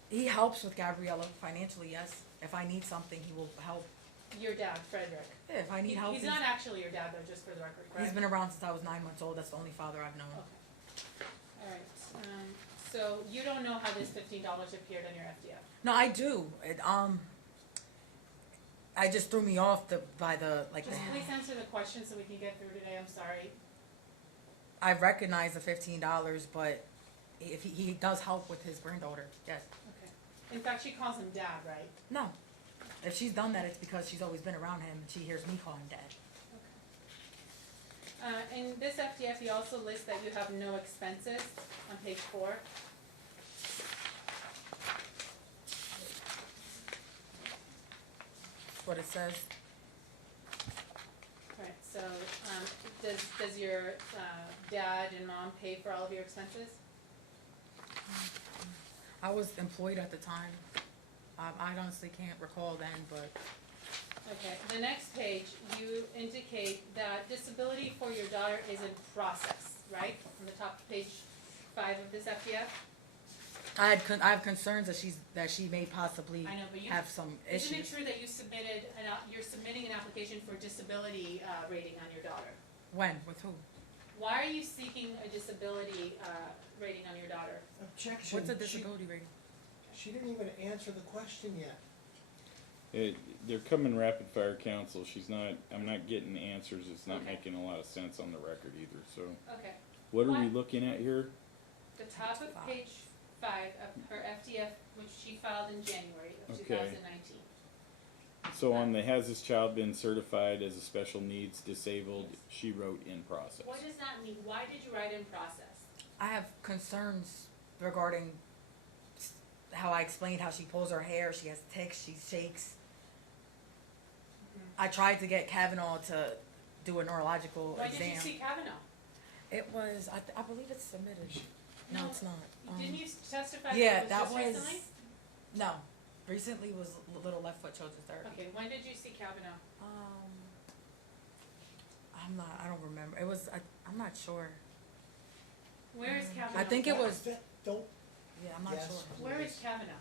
he helps with Gabriella financially, yes. If I need something, he will help. Your dad, Frederick. Yeah, if I need help, He's not actually your dad though, just for the record, correct? he's been around since I was 9 months old, that's the only father I've known. Okay. Alright, so you don't know how this $15 appeared on your FDF? No, I do, I just threw me off by the, like, Just please answer the question so we can get through today, I'm sorry. I recognize the $15, but if he does help with his granddaughter, yes. Okay. In fact, she calls him dad, right? No. If she's done that, it's because she's always been around him and she hears me call him dad. In this FDF, you also list that you have no expenses on page 4. That's what it says. Right, so, does your, dad and mom pay for all of your expenses? I was employed at the time. I honestly can't recall then, but Okay, the next page, you indicate that disability for your daughter is in process, right? On the top of page 5 of this FDF? I have concerns that she may possibly I know, but you, have some isn't it issues. true that you submitted, you're submitting an application for disability, rating on your daughter? When? With who? Why are you seeking a disability, rating on your daughter? Objection. What's a disability rating? She didn't even answer the question yet. They're coming rapid fire counsel. I'm not getting answers. It's not Okay. making a lot of sense on the record either, so. Okay, What are we What? looking at here? the top of page 5 of her FDF, which she filed in January of Okay. 2019. So on the has this child been certified as a special needs disabled, she wrote in process. What does that mean? Why did you write in process? I have concerns regarding how I explained how she pulls her hair, she has tics, she shakes. I tried to get Kavanaugh to do a neurological Why did you exam. see Kavanaugh? It was, I believe it's submitted. No, it's not. Didn't you testify yeah, that that it was just recently? No, recently was Little Left Foot Children's Therapy. Okay, when did you see Kavanaugh? I don't remember. It was, I'm not sure. Where is Kavanaugh? I think it was, Don't, yeah, I'm not Yes. sure. Where is Kavanaugh?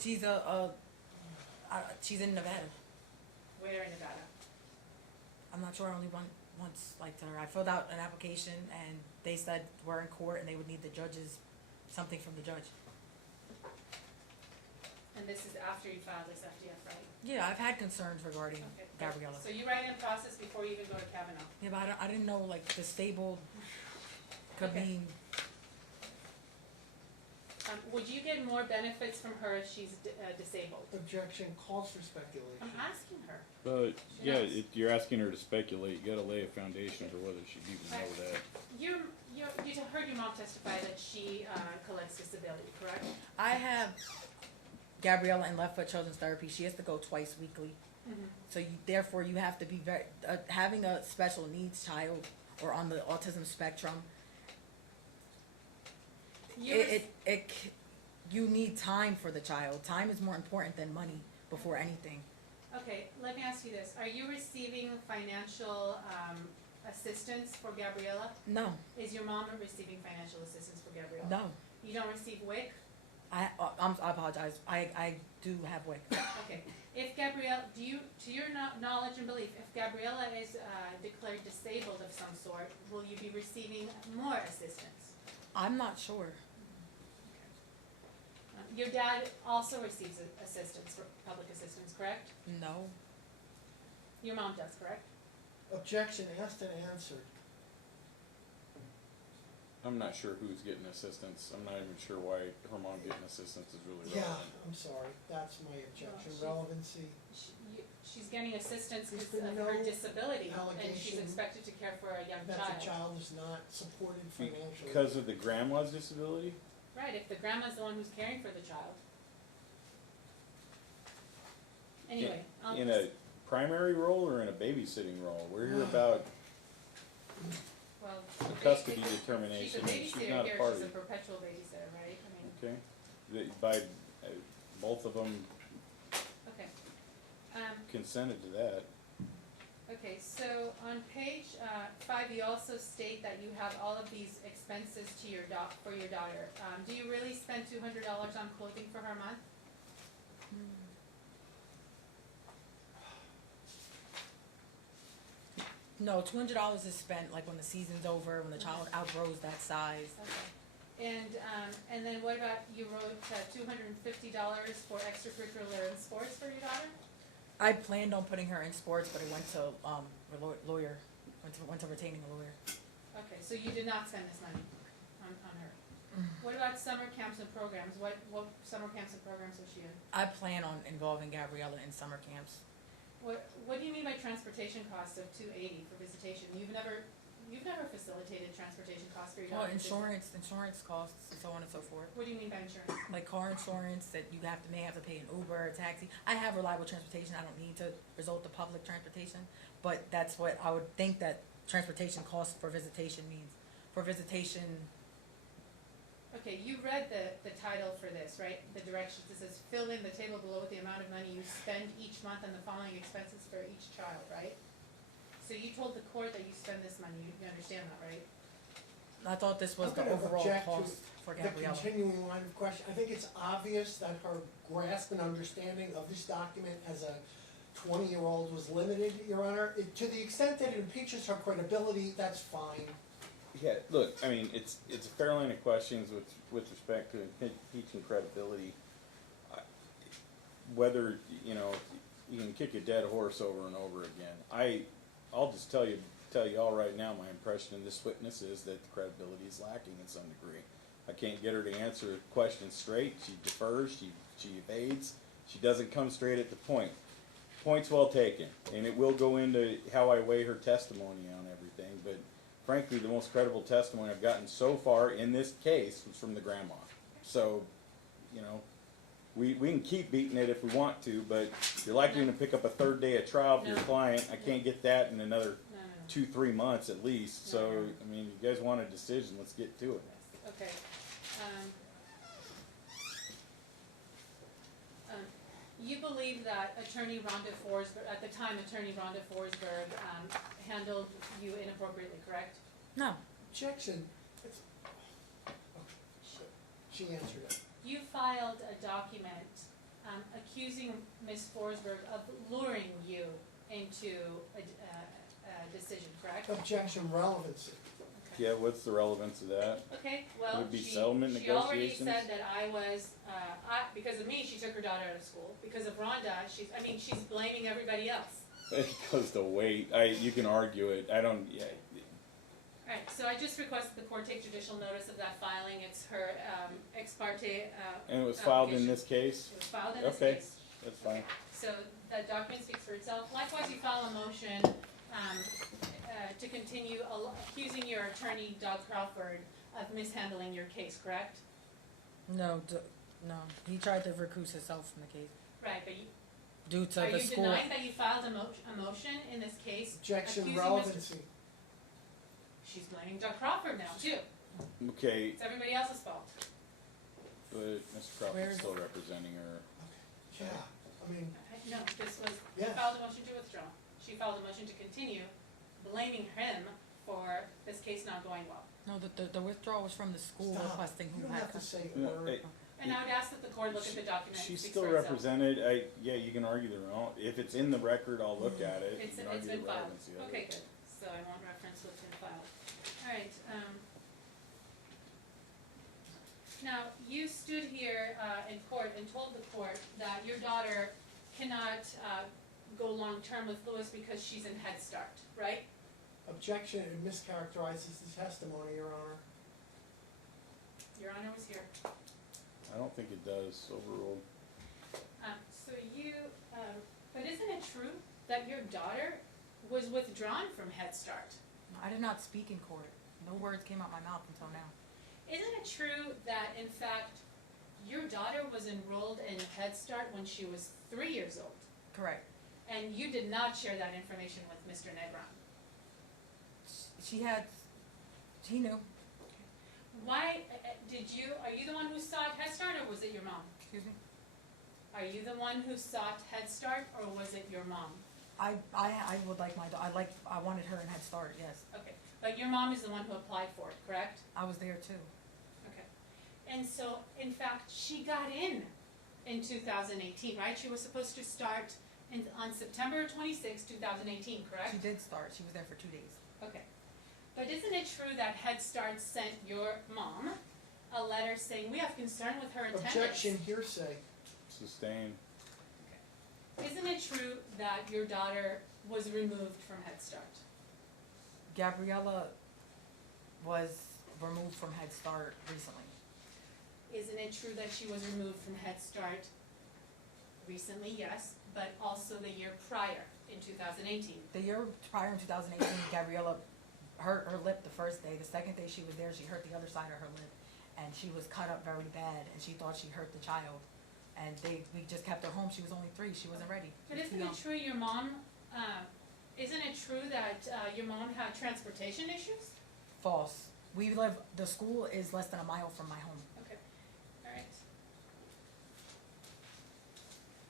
She's she's in Nevada. Where in Nevada? I'm not sure. I only went once, like, to her. I filled out an application and they said we're in court and they would need the judges, something from the judge. And this is after you filed this FDF, right? Yeah, I've had concerns regarding Okay. Gabriella. So you write in process before you even go to Kavanaugh. Yeah, but I didn't know, like, disabled could Okay. mean, Would you get more benefits from her if she's disabled? objection, calls for speculation. I'm asking her. But, She yeah, knows. you're asking her to speculate. You gotta lay a foundation for whether she'd even know that. You heard your mom testify that she collects disability, correct? I have Gabriella in Left Foot Children's Therapy. She has to go twice weekly. Mm-hmm. So therefore you have to be very, having a special needs child or on the autism spectrum, you need time for the child. Time is more important than money before anything. Okay, let me ask you this. Are you receiving financial assistance for Gabriella? No, Is your mom receiving financial assistance for Gabriella? no. You don't receive WIC? I apologize. I do have WIC. Okay. If Gabriella, to your knowledge and belief, if Gabriella is declared disabled of some sort, will you be receiving more assistance? I'm not sure. Your dad also receives assistance, for public assistance, correct? No. Your mom does, correct? Objection, asked and answered. I'm not sure who's getting assistance. I'm not even sure why her mom getting assistance is really Yeah, relevant. I'm sorry, that's my objection, she- relevancy. She's getting assistance There's because been of her no disability, and she's allegation expected to care for a young That the child. child is not supported financially. Because of the grandma's disability? Right, if the grandma's the one who's caring for the child. Anyway, In a primary role or in a babysitting role? We're here about well, the custody determination. she's a babysitter not a here, party. she's a perpetual babysitter, right? I mean, Okay, by, both of them okay. consented to that. Okay, so on page 5, you also state that you have all of these expenses to for your daughter. Do you really spend $200 on clothing for her a month? No, $200 is spent like when the season's over, when the child outgrows that size. Okay. And then what about, you wrote $250 for extracurricular and sports for your daughter? I planned on putting her in sports, but it went to lawyer, went to retaining a lawyer. Okay, so you did not spend this money on her. What about summer camps and programs? What summer camps and programs was she in? I plan on involving Gabriella in summer camps. What do you mean by transportation costs of $280 for visitation? You've never you've never facilitated transportation costs for your Well, daughter. insurance costs, and so on and so forth. What do you mean by insurance? Like car insurance, that you may have to pay an Uber, a taxi. I have reliable transportation, I don't need to resort to public transportation, but that's what I would think that transportation costs for visitation means. For visitation, Okay, you read the title for this, right? The directions, it says, fill in the table below with the amount of money you spend each month on the following expenses for each child, right? So you told the court that you spend this money, you understand that, right? I thought this was I'm the gonna overall object to cost for the Gabriella. continuing line of question. I think it's obvious that her grasp and understanding of this document as a 20-year-old was limited, Your Honor. To the extent that it impeaches her credibility, that's fine. Yeah, look, I mean, it's a fair line of questions with respect to impeaching credibility. Whether, you know, you can kick a dead horse over and over again. I'll just tell you all right now, my impression of this witness is that the credibility is lacking in some degree. I can't get her to answer questions straight. She defers, she evades, she doesn't come straight at the point. Point's well taken, and it will go into how I weigh her testimony on everything, but frankly, the most credible testimony I've gotten so far in this case was from the grandma. So, you know, we can keep beating it if we want to, but you're likely going to pick up a third day of trial for your client. I can't get that in another No. 2-3 months at least. So, No. I mean, you guys want a decision, let's get to it. Okay. You believe that Attorney Rhonda Forsberg, at the time Attorney Rhonda Forsberg, handled you inappropriately, correct? No, Objection. She answered it. You filed a document accusing Ms. Forsberg of luring you into a decision, correct? Objection, relevancy. Yeah, what's the relevance of that? Okay, well, Would it be settlement she already negotiations? said that I was, because of me, she took her daughter out of school. Because of Rhonda, she's blaming everybody else. It goes to weight. You can argue it. I don't. Yeah. Alright, so I just request that the court take judicial notice of that filing. It's her ex parte And it was filed in application. this case. It was filed in this Okay. case. That's fine. So that document speaks for itself. Likewise, you file a motion to continue accusing your attorney, Doug Crawford, of mishandling your case, correct? no, he tried to recuse himself from the case Right, but due to are the you school. denying that you filed a motion in this case? Objection, accusing relevancy. She's blaming Doug Crawford now, too. Okay, It's everybody else's fault. but Mr. Where Crawford's is- still representing her. Yeah, I mean, No, this was, she Yeah. filed a motion to withdraw. She filed a motion to continue, blaming him for this case not going well. No, the withdrawal was from the school stop. requesting You who don't had. have to say a No, word. hey, And I would ask that the court look at the document. It She's speaks still for itself. represented. Yeah, you can argue the wrong. If it's in the record, I'll look at it. It's You can argue been the filed. relevancy of Okay, it. good. So I want reference what's been filed. Alright, now, you stood here, in court and told the court that your daughter cannot, go long-term with Lewis because she's in Head Start, right? Objection, it mischaracterizes the testimony, Your Honor. Your Honor was here. I don't think it does. Overruled. So you, but isn't it true that your daughter was withdrawn from Head Start? I did not speak in court. No words came out my mouth until now. Isn't it true that, in fact, your daughter was enrolled in Head Start when she was 3 years old? Correct. And you did not share that information with Mr. Negron? He knew. Why, are you the one who sought Head Start, or was it your mom? Excuse me? Are you the one who sought Head Start, or was it your mom? I would like I wanted her in Head Start, yes. Okay, but your mom is the one who applied for it, correct? I was there too. Okay. And so, in fact, she got in 2018, right? She was supposed to start on September 26, 2018, correct? She did start. She was there for 2 days. Okay. But isn't it true that Head Start sent your mom a letter saying, we have concern with her attendance? Objection, hearsay. Sustained. Isn't it true that your daughter was removed from Head Start? Gabriella was removed from Head Start recently. Isn't it true that she was removed from Head Start recently? Yes, but also the year prior, in 2018. The year prior in 2018, Gabriella hurt her lip the first day. The second day she was there, she hurt the other side of her lip, and she was cut up very bad, and she thought she hurt the child. And we just kept her home. She was only 3. She wasn't ready. But She was isn't too it young. true your mom, isn't it true that your mom had transportation issues? False. The school is less than a mile from my home. Okay, all right.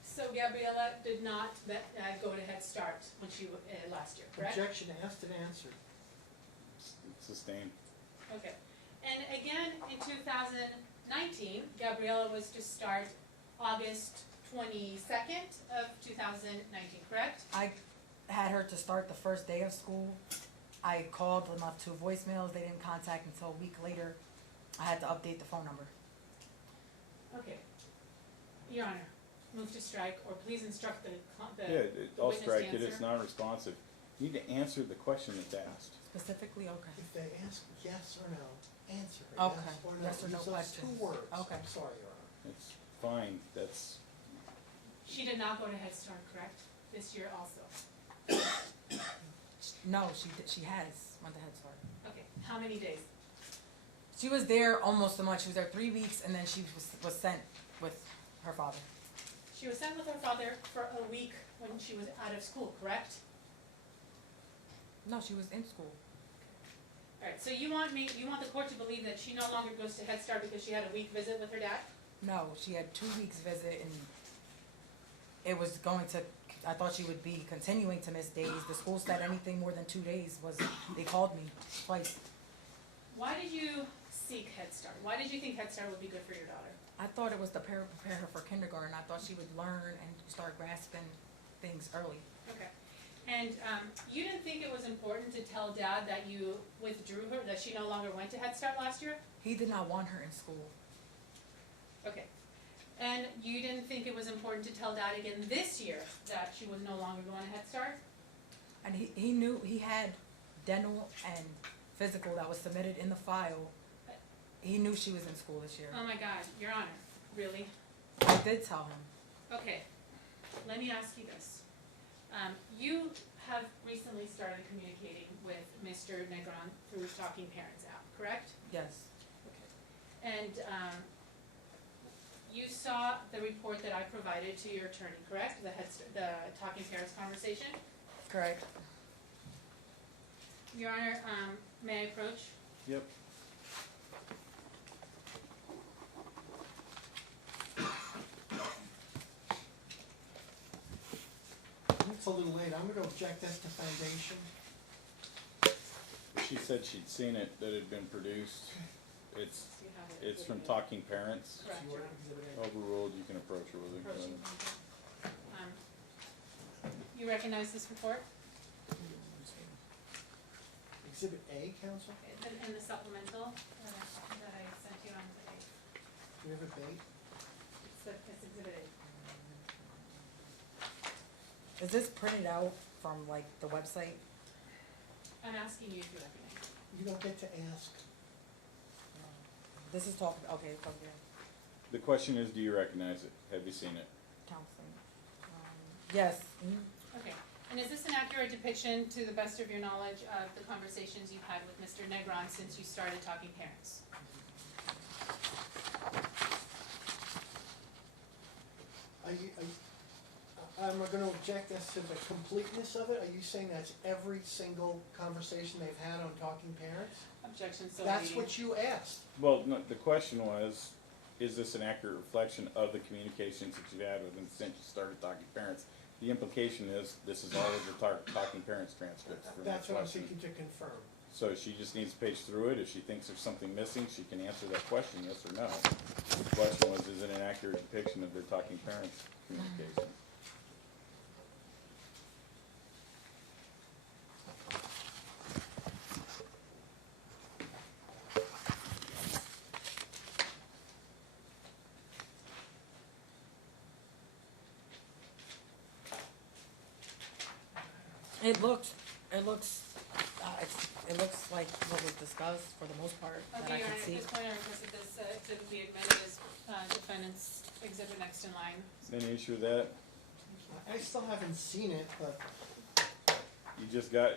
So Gabriella did not go to Head Start when she, last year, correct? Objection asked and answered. Sustained. Okay, and again, in 2019, Gabriella was to start August 22nd of 2019, correct? I had her to start the first day of school. I called them up 2 voicemails. They didn't contact until a week later. I had to update the phone number. Okay. Your Honor, move to strike, or please instruct the I'll witness to strike it, it's answer. non-responsive. You need to answer the question that's asked. Specifically, okay. If they ask yes or no, answer it, Okay. yes or no. Yes or no Use those questions. 2 words. Okay. I'm sorry, Your Honor. It's fine, that's, She did not go to Head Start, correct? This year also. No, she has went to Head Start. Okay, how many days? She was there almost a month. She was there 3 weeks, and then she was sent with her father. She was sent with her father for a week when she was out of school, correct? No, she was in school. Alright, so you want the court to believe that she no longer goes to Head Start because she had a week visit with her dad? No, she had 2 weeks visit, and it was going to. I thought she would be continuing to miss days. The school said anything more than 2 days was. They called me twice. Why did you seek Head Start? Why did you think Head Start would be good for your daughter? I thought it was to prepare her for kindergarten. I thought she would learn and start grasping things early. Okay. And you didn't think it was important to tell Dad that you withdrew her, that she no longer went to Head Start last year? He did not want her in school. Okay. And you didn't think it was important to tell Dad again this year that she was no longer going to Head Start? And he knew he had dental and physical that was submitted in the file. He knew she was in school this year. Oh my God, Your Honor, really? I did tell him. Okay, let me ask you this. You have recently started communicating with Mr. Negron through Talking Parents app, correct? Yes. And you saw the report that I provided to your attorney, correct? The Talking Parents conversation? Correct. Your Honor, may I approach? yep. It's a little late. I'm gonna object this to foundation. She said she'd seen it, that it had been produced. It's, You have it. it's from Talking Parents. Correct, Your Honor. Overruled, you can approach her with it. Approaching. You recognize this report? Exhibit A, counsel? In the supplemental that I sent you on the, Do we have a date? it's exhibit A. Is this printed out from like the website? I'm asking you if you recognize. You don't get to ask. This is talking. Okay, it's over there. The question is, do you recognize it? Have you seen it? Counseling. Yes. Mhm. Okay, and is this an accurate depiction, to the best of your knowledge, of the conversations you've had with Mr. Negron since you started Talking Parents? I'm gonna object as to the completeness of it. Are you saying that's every single conversation they've had on Talking Parents? Objection, so That's be. what you asked. Well, no, the question was, is this an accurate reflection of the communications that you've had with them since you started Talking Parents? The implication is, this is all of the Talking Parents transcripts from that That's what I'm question. seeking to confirm. So she just needs to page through it. If she thinks there's something missing, she can answer that question, yes or no. The question was, is it an accurate depiction of their Talking Parents communication? It looks like what was discussed for the most part that Okay, I Your can Honor, at see. this point, I request that this exhibit be admitted as defendant's exhibit next in line. Any issue with that? I still haven't seen it, but You just got,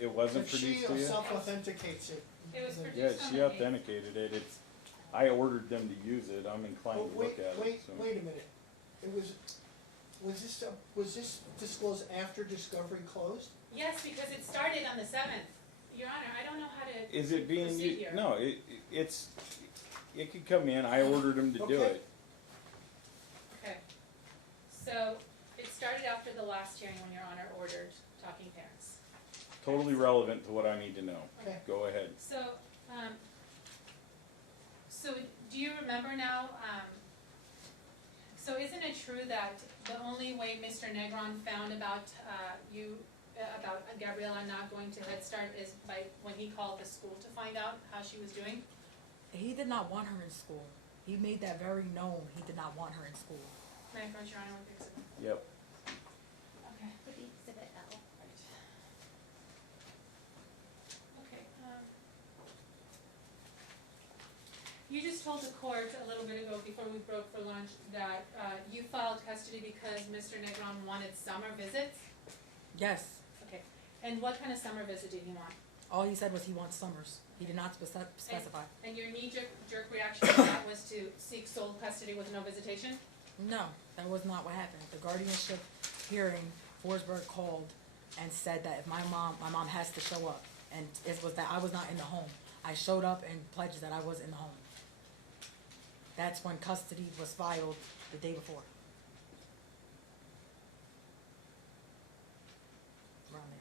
it wasn't But she produced to you? self-authenticates it. It was The- produced. Yeah, she authenticated it. I ordered them to use it. I'm inclined to look at it. So. Wait a minute. It was this disclosed after discovery closed? Yes, because it started on the 7th. Your Honor, I don't know how to Is it being proceed used? here. No, it could come in. I ordered them to do Okay. it. Okay. So it started after the last hearing when Your Honor ordered Talking Parents. Totally relevant to what I need to know. Okay. Go ahead. So do you remember now, so isn't it true that the only way Mr. Negron found about about Gabriella not going to Head Start is by when he called the school to find out how she was doing? He did not want her in school. He made that very known. He did not want her in school. May I approach Your Honor with the exhibit? Yep. Okay. With the exhibit L. Right. Okay, you just told the court a little bit ago before we broke for lunch that you filed custody because Mr. Negron wanted summer visits? Yes. Okay, and what kind of summer visit did he want? All he said was he wants summers. He did not specify. And your knee-jerk reaction to that was to seek sole custody with no visitation? No, that was not what happened. The guardianship hearing, Forsberg called and said that if my mom has to show up, and it was that I was not in the home. I showed up and pledged that I was in the home. That's when custody was filed the day before. Around there.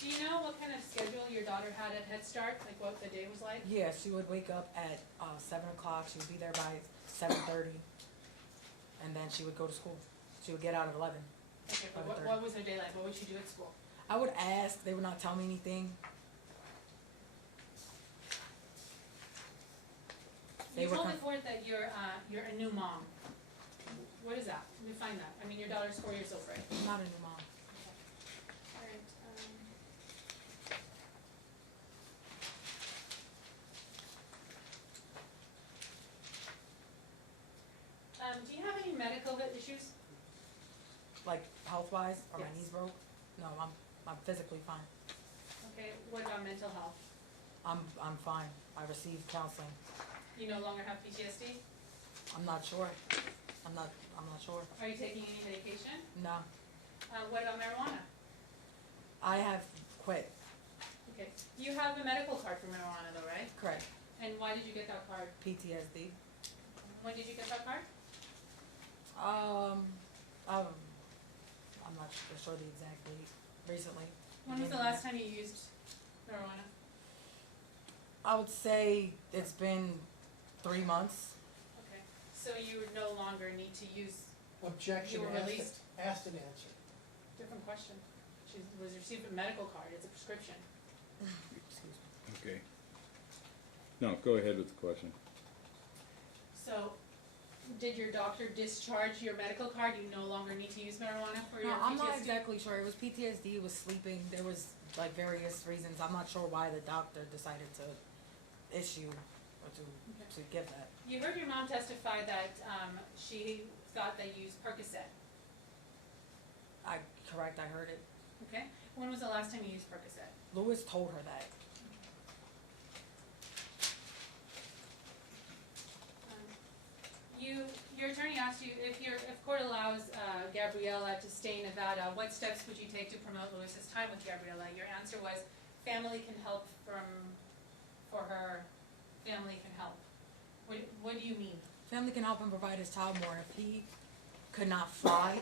Do you know what kind of schedule your daughter had at Head Start, like what the day was like? Yeah, she would wake up at 7 o'clock. She would be there by 7:30, and then she would go to school. She would get out at 11. Okay, but what was her day like? What would she do at school? I would ask. They would not tell me anything. You told the court that you're a new mom. What is that? Let me find that. I mean, your daughter's 4 years old, right? I'm not a new mom. Alright, do you have any medical issues? Like health-wise, or my Yes. knees broke. No, I'm physically fine. Okay, what about mental health? I'm fine. I received counseling. You no longer have PTSD? I'm not sure. I'm not sure. Are you taking any medication? No, What about marijuana? I have quit. Okay, you have a medical card for marijuana though, right? Correct. And why did you get that card? PTSD. When did you get that card? I'm not sure the exact date. Recently. When was the last time you used marijuana? I would say it's been 3 months. Okay, so you would no longer need to use, Objection, You were released? asked and answered. different question. She was received a medical card, it's a prescription. Excuse me. Okay. No, go ahead with the question. So, did your doctor discharge your medical card? You no longer need to use marijuana for No, your I'm not PTSD? exactly sure. It was PTSD, it was sleeping. There was like various reasons. I'm not sure why the doctor decided to issue or to give that. You heard your mom testify that she thought that you used Percocet, Correct, I heard it. okay? When was the last time you used Percocet? Lewis told her that. Your attorney asked you if court allows Gabriella to stay in Nevada, what steps would you take to promote Lewis's time with Gabriella? Your answer was family can help for her, family can help. What do you mean? Family can help him provide his child more. If he could not fly,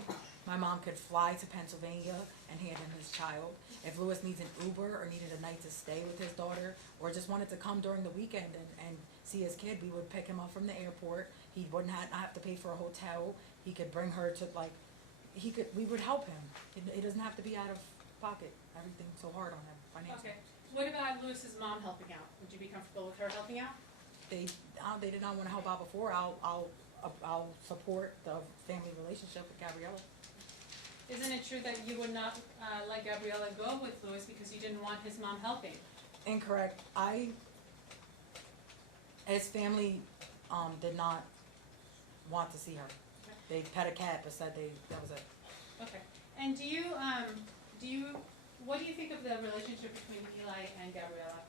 my mom could fly to Pennsylvania and hand him his child. If Lewis needs an Uber or needed a night to stay with his daughter or just wanted to come during the weekend and see his kid, we would pick him up from the airport. He wouldn't have to pay for a hotel. He could bring her to we would help him. It doesn't have to be out of pocket. Everything's so hard on him financially. Okay. What about Lewis's mom helping out? Would you be comfortable with her helping out? They did not want to help out before. I'll support the family relationship with Gabriella. Isn't it true that you would not let Gabriella go with Lewis because you didn't want his mom helping? Incorrect. His family did not want to see her. They pet a cat but said that was it. Okay. And do you What do you think of the relationship between Eli and Gabriella?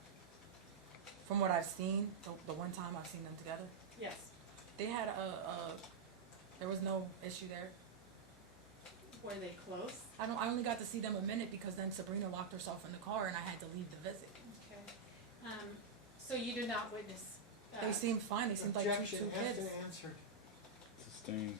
From what I've seen, the one time I've seen them together, Yes. they had there was no issue there. Were they close? I only got to see them a minute because then Sabrina locked herself in the car and I had to leave the visit. Okay. So you did not witness? They seemed fine, they seemed like two Objection has kids. been answered. Sustained.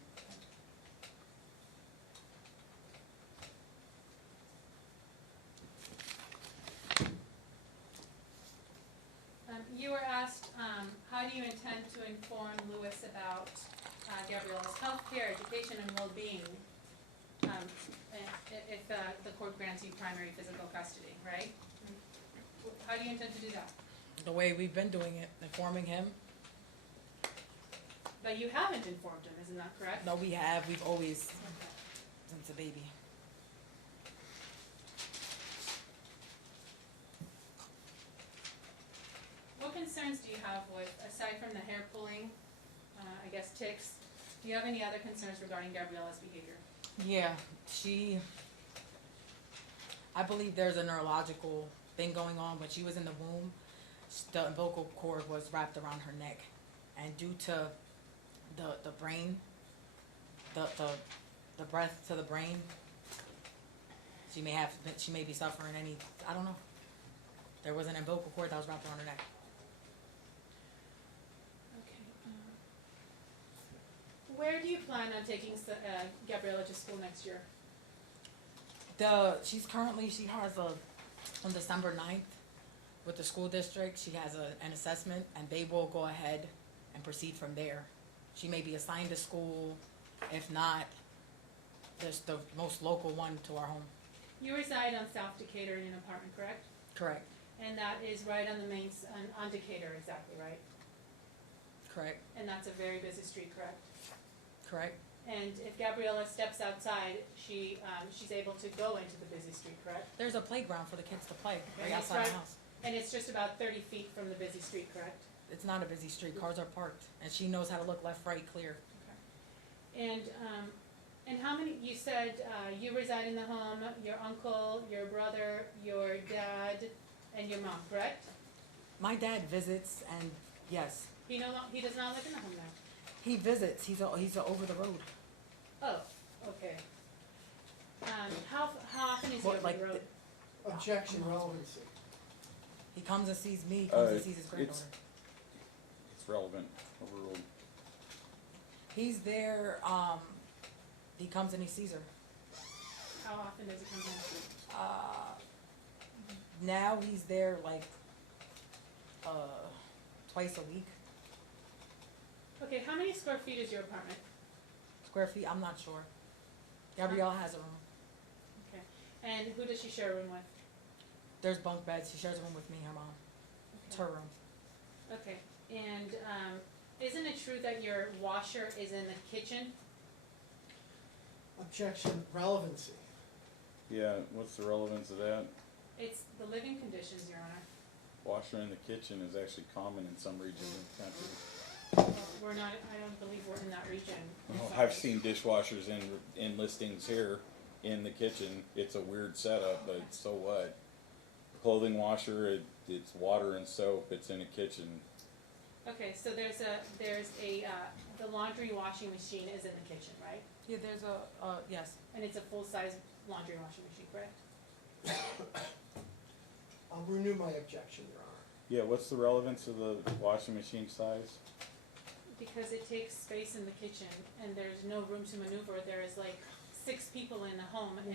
You were asked, how do you intend to inform Lewis about Gabriella's health care, education, and well-being if the court grants you primary physical custody, right? How do you intend to do that? The way we've been doing it, informing him. But you haven't informed him, isn't that correct? No, we've always, since a baby. What concerns do you have with, aside from the hair pulling, I guess tics, do you have any other concerns regarding Gabriella's behavior? Yeah, I believe there's a neurological thing going on. When she was in the womb, the umbilical cord was wrapped around her neck. And due to the brain, the breath to the brain, she may be suffering I don't know. There was an umbilical cord that was wrapped around her neck. Okay. Where do you plan on taking Gabriella to school next year? She has on December 9th with the school district, she has an assessment and they will go ahead and proceed from there. She may be assigned to school, if not, there's the most local one to our home. You reside on South Decatur in an apartment, correct? Correct. And that is right on the main, on Decatur, exactly, right? Correct. And that's a very busy street, correct? Correct. And if Gabriella steps outside, she's able to go into the busy street, correct? There's a playground for the kids to play Okay, right that's outside right. the house. And it's just about 30 feet from the busy street, correct? It's not a busy street. Cars are parked, and she knows how to look left, right, clear. And how many, you said you reside in the home, your uncle, your brother, your dad, and your mom, correct? My dad visits, and yes, He does not live in the home now? he visits. He's over the road. Oh, okay. How often is he What, over like the road? Objection, relevancy. He comes and sees me. He comes and sees his it's- granddaughter. It's relevant. Overruled. He's there. He comes and he sees her. How often does he come in? Now he's there like twice a week. Okay, how many square feet is your apartment? Square feet, I'm not sure. Gabrielle has a room. Okay. And who does she share a room with? There's bunk beds. She shares a room with me and her mom. It's her room. Okay. And isn't it true that your washer is in the kitchen? Objection, relevancy. Yeah, what's the relevance of that? It's the living conditions, Your Honor. Washer in the kitchen is actually common in some regions of the country. We're not, I don't believe we're in that region. Well, I've seen dishwashers in listings here in the kitchen. It's a weird setup, but so what? Clothing washer, it's water and soap. It's in a kitchen. Okay, so there's the laundry washing machine is in the kitchen, right? Yeah, there's yes. And it's a full-size laundry washing machine, correct? I'll renew my objection, Your Honor. Yeah, what's the relevance of the washing machine size? Because it takes space in the kitchen and there's no room to maneuver. There is like 6 people in the home and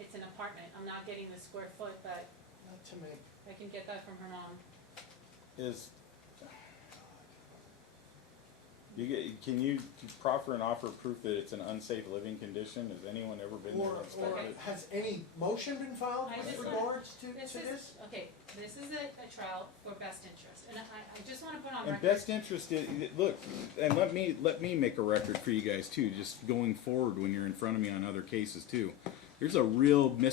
it's an apartment. I'm not getting the square foot, but Not to me. I can get that from her mom. Can you proffer and offer proof that it's an unsafe living condition? Has anyone ever been there Or and inspected Okay. it? has any motion been filed I with just regards to This this? is, okay, this is a trial for best interest. And I just want to put on And record. best interest, look, and let me make a record for you guys too, just going forward when you're in front of me on other cases too. There's a real